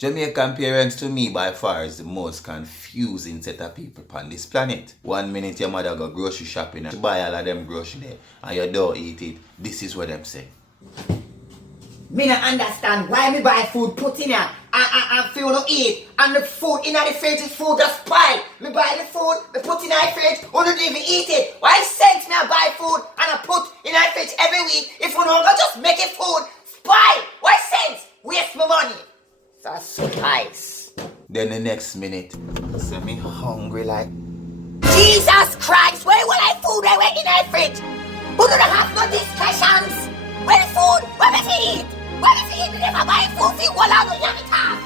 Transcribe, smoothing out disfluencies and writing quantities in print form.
Jamaican parents to me by far is the most confusing set of people on this planet. 1 minute your mother go grocery shopping and she buy all of them groceries there and you don't eat it. This is what them say. Me not understand why me buy food put in here and feel no eat and the food in the fridge is food just spoil. Me buy the food, me put in the fridge, who don't even eat it. Why sense me I buy food and I put in the fridge every week if you don't go just make it food spoil? Why sense? Waste my money. That's so nice. Then the next minute, say me hungry like Jesus Christ, where will I food I went in the fridge? Who don't have no discussions? Where the food? Where me eat? Where me eat? Me never buy food for you, go out and yam it off.